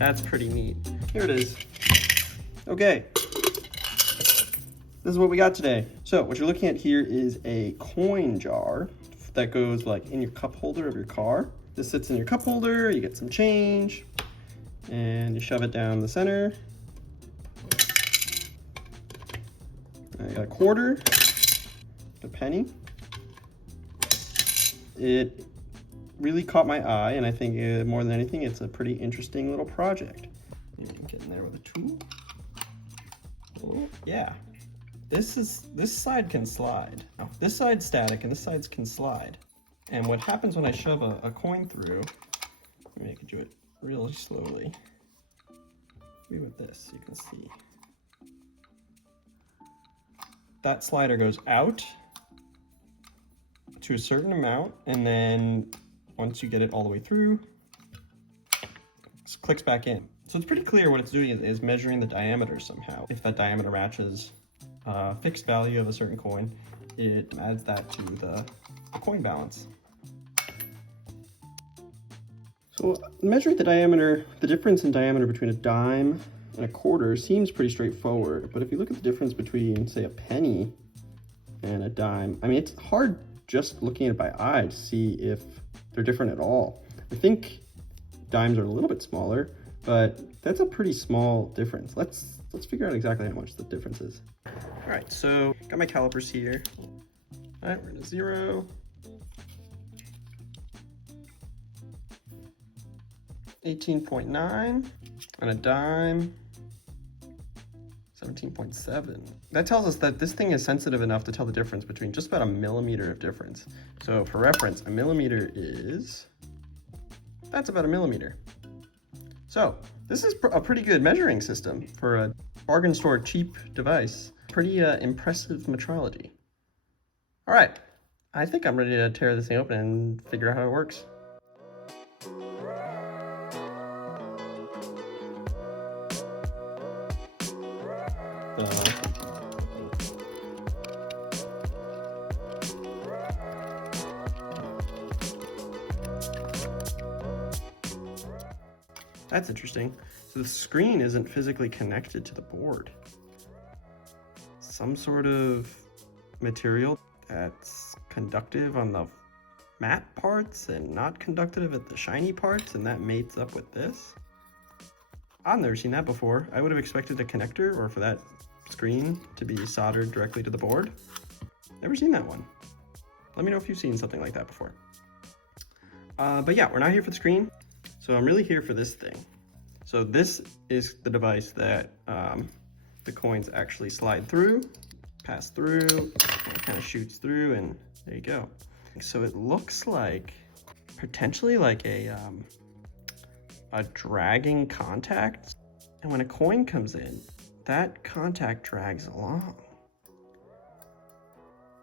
That's pretty neat. Here it is. Okay. This is what we got today. So what you're looking at here is a coin jar that goes like in your cup holder of your car. This sits in your cup holder, you get some change, and you shove it down the center. I got a quarter, a penny. It really caught my eye, and I think more than anything, it's a pretty interesting little project. Maybe get in there with a tool. Oh, yeah. This side can slide. Oh, this side's static and this side can slide. And what happens when I shove a coin through, maybe I could do it really slowly. Maybe with this, you can see. That slider goes out to a certain amount, and then once you get it all the way through, it clicks back in. So it's pretty clear what it's doing is measuring the diameter somehow. If that diameter matches a fixed value of a certain coin, it adds that to the coin balance. So measuring the diameter, the difference in diameter between a dime and a quarter seems pretty straightforward, but if you look at the difference between, say, a penny and a dime, I mean, it's hard just looking at it by eye to see if they're different at all. I think dimes are a little bit smaller, but that's a pretty small difference. Let's figure out exactly how much the difference is. All right, so got my calipers here. All right, we're gonna 0. 18.9 and a dime, 17.7. That tells us that this thing is sensitive enough to tell the difference between just about a millimeter of difference. So for reference, a millimeter that's about a millimeter. So this is a pretty good measuring system for a bargain store cheap device. Pretty impressive metrology. All right, I think I'm ready to tear this thing open and figure out how it works. That's interesting. So the screen isn't physically connected to the board. Some sort of material that's conductive on the matte parts and not conductive at the shiny parts, and that mates up with this. I've never seen that before. I would have expected a connector or for that screen to be soldered directly to the board. Never seen that one. Let me know if you've seen something like that before. But yeah, we're not here for the screen. So I'm really here for this thing. So this is the device that the coins actually slide through, pass through, and it kind of shoots through, and there you go. So it looks like potentially like a dragging contact. And when a coin comes in, that contact drags along.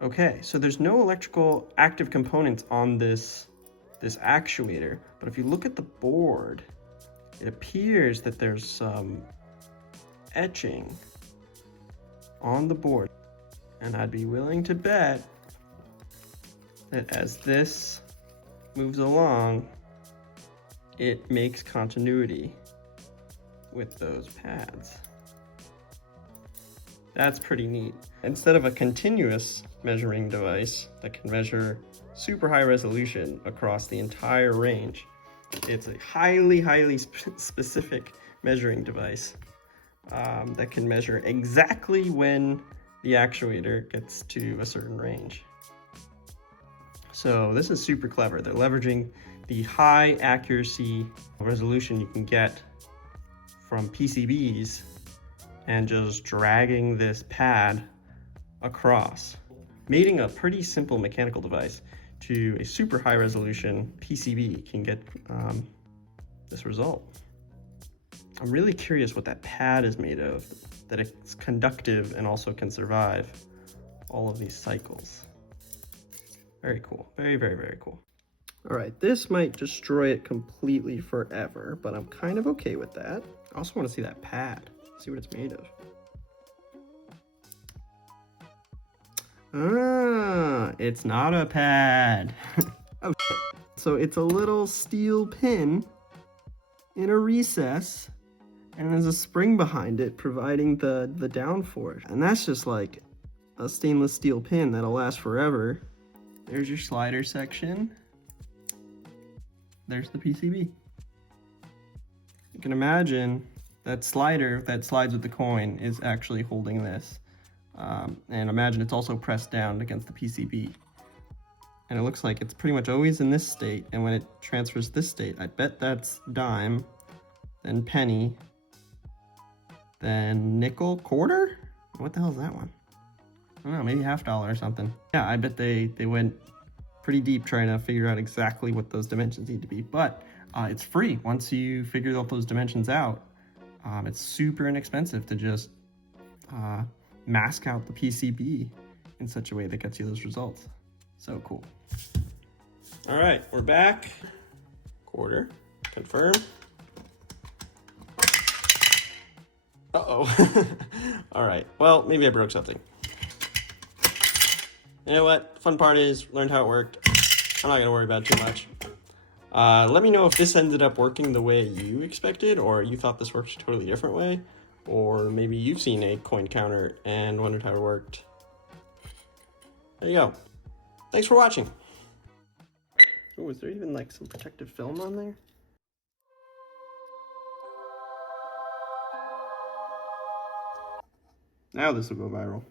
Okay, so there's no electrical active components on this actuator, but if you look at the board, it appears that there's some etching on the board, and I'd be willing to bet that as this moves along, it makes continuity with those pads. That's pretty neat. Instead of a continuous measuring device that can measure super high resolution across the entire range, it's a highly specific measuring device that can measure exactly when the actuator gets to a certain range. So this is super clever. They're leveraging the high accuracy resolution you can get from PCBs and just dragging this pad across, mating a pretty simple mechanical device to a super high resolution PCB can get this result. I'm really curious what that pad is made of, that it's conductive and also can survive all of these cycles. Very cool, very cool. All right, this might destroy it completely forever, but I'm kind of okay with that. I also want to see that pad, see what it's made of. Ah, it's not a pad. Oh, shit. So it's a little steel pin in a recess, and there's a spring behind it providing the downforce. And that's just like a stainless steel pin that'll last forever. There's your slider section. There's the PCB. You can imagine that slider that slides with the coin is actually holding this. And imagine it's also pressed down against the PCB. And it looks like it's pretty much always in this state, and when it transfers this state, I bet that's dime, then penny, then nickel, quarter? What the hell is that one? I don't know, maybe $50 or something. Yeah, I bet they went pretty deep trying to figure out exactly what those dimensions need to be, but it's free. Once you figure out those dimensions out, it's super inexpensive to just mask out the PCB in such a way that gets you those results. So cool. All right, we're back. Quarter, confirm. Uh-oh. All right, well, maybe I broke something. You know what? The fun part is, learned how it worked. I'm not gonna worry about it too much. Let me know if this ended up working the way you expected, or you thought this worked a totally different way, or maybe you've seen a coin counter and wondered how it worked. There you go. Thanks for watching. Oh, is there even like some protective film on there? Now this will go viral.